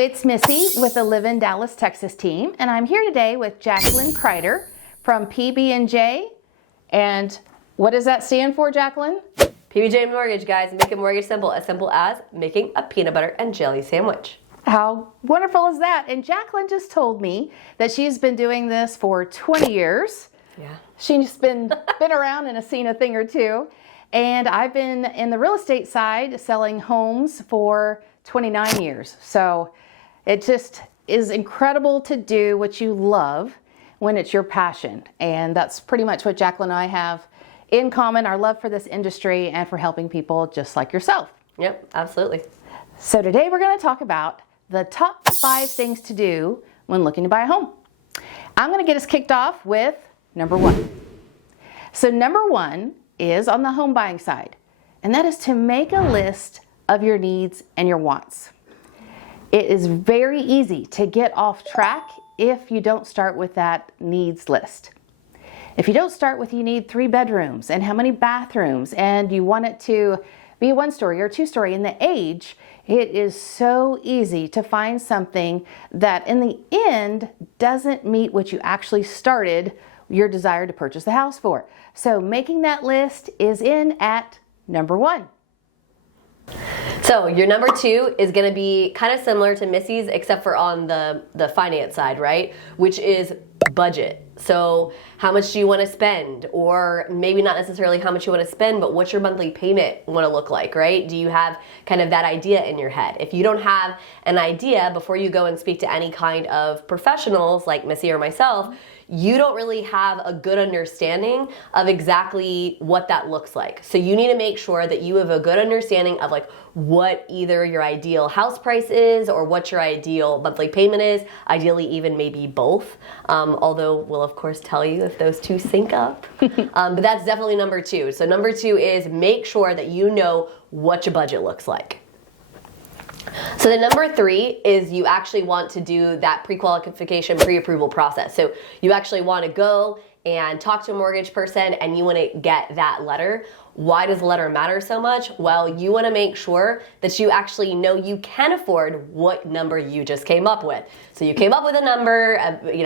it's Missy with the Live in Dallas, Texas team, and I'm here today with Jacqueline Kreider from PB&J. And what does that stand for, Jacqueline? PB&J Mortgage, guys. Make a mortgage simple as making a peanut butter and jelly sandwich. How wonderful is that? And Jacqueline just told me that she's been doing this for 20 years. Yeah. She's been around and has seen a thing or two. And I've been in the real estate side selling homes for 29 years. So it just is incredible to do what you love when it's your passion. And that's pretty much what Jacqueline and I have in common, our love for this industry and for helping people just like yourself. Yep, absolutely. So today we're going to talk about the top 5 things to do when looking to buy a home. I'm going to get us kicked off with number 1. So number 1 is on the home buying side, and that is to make a list of your needs and your wants. It is very easy to get off track if you don't start with that needs list. If you don't start with you need 3 bedrooms and how many bathrooms and you want it to be a 1-story or 2-story in the age, it is so easy to find something that in the end doesn't meet what you actually started your desire to purchase the house for. So making that list is in at number 1. So your number 2 is going to be kind of similar to Missy's, except for on the finance side, right? Which is budget. So how much do you want to spend? Or maybe not necessarily how much you want to spend, but what's your monthly payment want to look like, right? Do you have kind of that idea in your head? If you don't have an idea before you go and speak to any kind of professionals like Missy or myself, you don't really have a good understanding of exactly what that looks like. So you need to make sure that you have a good understanding of like what either your ideal house price is or what your ideal monthly payment is, ideally even maybe both, although we'll of course tell you if those two sync up. But that's definitely number 2. So number 2 is make sure that you know what your budget looks like. So the number 3 is you actually want to do that pre-qualification, pre-approval process. So you actually want to go and talk to a mortgage person and you want to get that letter. Why does the letter matter so much? Well, you want to make sure that you actually know you can afford what number you just came up with. So you came up with a number,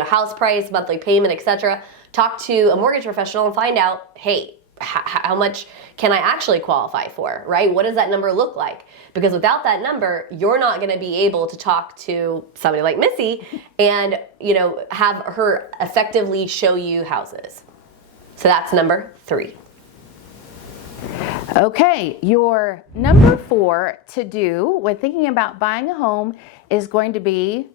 house price, monthly payment, etc. Talk to a mortgage professional and find out, hey, how much can I actually qualify for, right? What does that number look like? Because without that number, you're not going to be able to talk to somebody like Missy and, have her effectively show you houses. So that's number 3. Okay, your number 4 to do when thinking about buying a home is going to be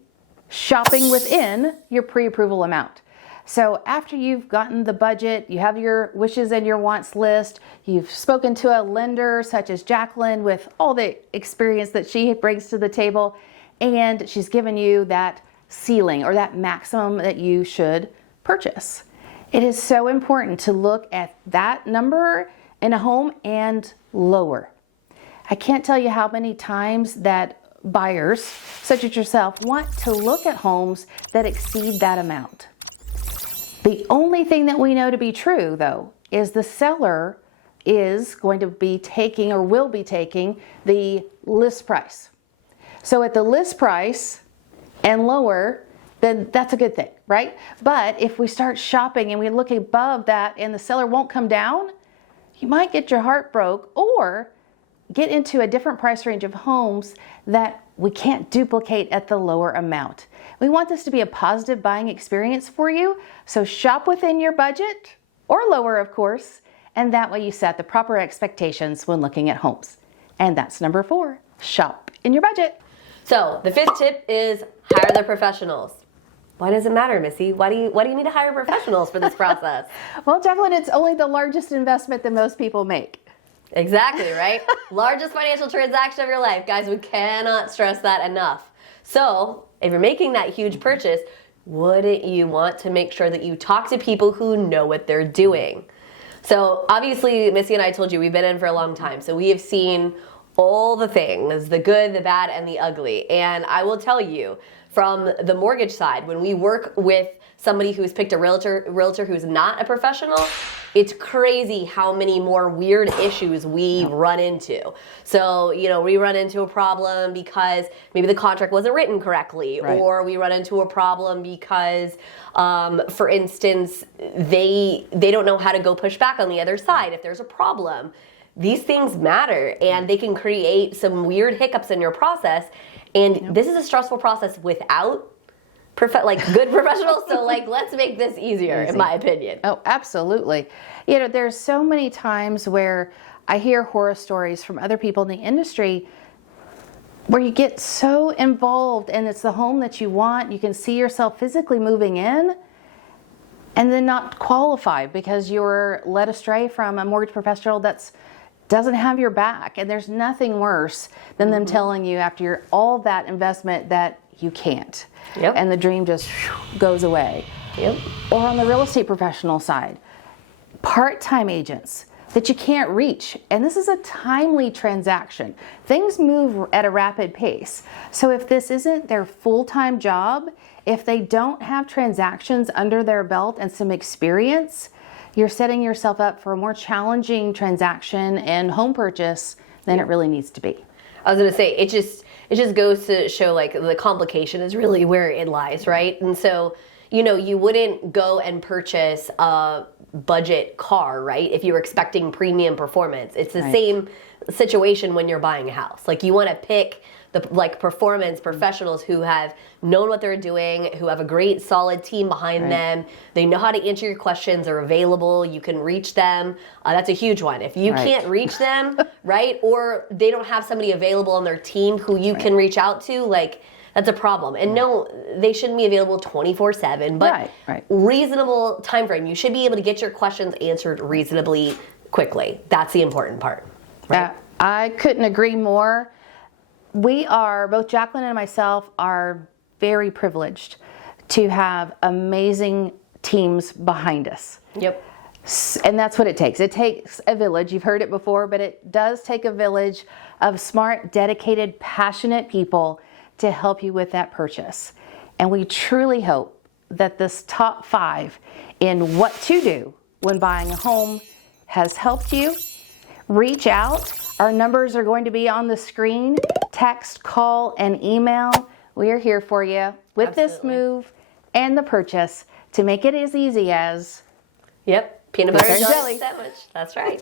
shopping within your pre-approval amount. So after you've gotten the budget, you have your wishes and your wants list, you've spoken to a lender such as Jacqueline with all the experience that she brings to the table, and she's given you that ceiling or that maximum that you should purchase. It is so important to look at that number in a home and lower. I can't tell you how many times that buyers, such as yourself, want to look at homes that exceed that amount. The only thing that we know to be true, though, is the seller is going to be taking or will be taking the list price. So at the list price and lower, then that's a good thing, right? But if we start shopping and we look above that and the seller won't come down, you might get your heart broke or get into a different price range of homes that we can't duplicate at the lower amount. We want this to be a positive buying experience for you, so shop within your budget, or lower of course, and that way you set the proper expectations when looking at homes. And that's number 4, shop in your budget. So the 5th tip is hire the professionals. Why does it matter, Missy? Why do you need to hire professionals for this process? Well, Jacqueline, it's only the largest investment that most people make. Exactly, right? Largest financial transaction of your life. Guys, we cannot stress that enough. So if you're making that huge purchase, wouldn't you want to make sure that you talk to people who know what they're doing? So obviously, Missy and I told you we've been in for a long time. So we have seen all the things, the good, the bad, and the ugly. And I will tell you, from the mortgage side, when we work with somebody who's picked a realtor who's not a professional, it's crazy how many more weird issues we run into. So, we run into a problem because maybe the contract wasn't written correctly, Right. or we run into a problem because, for instance, they don't know how to go push back on the other side if there's a problem. These things matter, and they can create some weird hiccups in your process. And this is a stressful process without good professionals. So let's make this easier, in my opinion. Oh, absolutely. There's so many times where I hear horror stories from other people in the industry where you get so involved and it's the home that you want. You can see yourself physically moving in and then not qualify because you were led astray from a mortgage professional that doesn't have your back. And there's nothing worse than them telling you after all that investment that you can't. Yep. And the dream just goes away. Yep. Or on the real estate professional side, part-time agents that you can't reach. And this is a timely transaction. Things move at a rapid pace. So if this isn't their full-time job, if they don't have transactions under their belt and some experience, you're setting yourself up for a more challenging transaction and home purchase than it really needs to be. I was going to say, it just goes to show the complication is really where it lies, right? And so, you wouldn't go and purchase a budget car, right? If you were expecting premium performance. It's the same situation when you're buying a house. You want to pick the performance professionals who have known what they're doing, who have a great solid team behind them. They know how to answer your questions, are available, you can reach them. That's a huge one. If you can't reach them, right? Or they don't have somebody available on their team who you can reach out to, that's a problem. And no, they shouldn't be available 24/7, but reasonable time frame. You should be able to get your questions answered reasonably quickly. That's the important part. Right? I couldn't agree more. We are, both Jacqueline and myself, are very privileged to have amazing teams behind us. Yep. And that's what it takes. It takes a village. You've heard it before, but it does take a village of smart, dedicated, passionate people to help you with that purchase. And we truly hope that this top 5 in what to do when buying a home has helped you. Reach out. Our numbers are going to be on the screen. Text, call, and email. We are here for you with this move and the purchase to make it as easy as Yep. Peanut butter and and jelly jelly sandwich. That's right.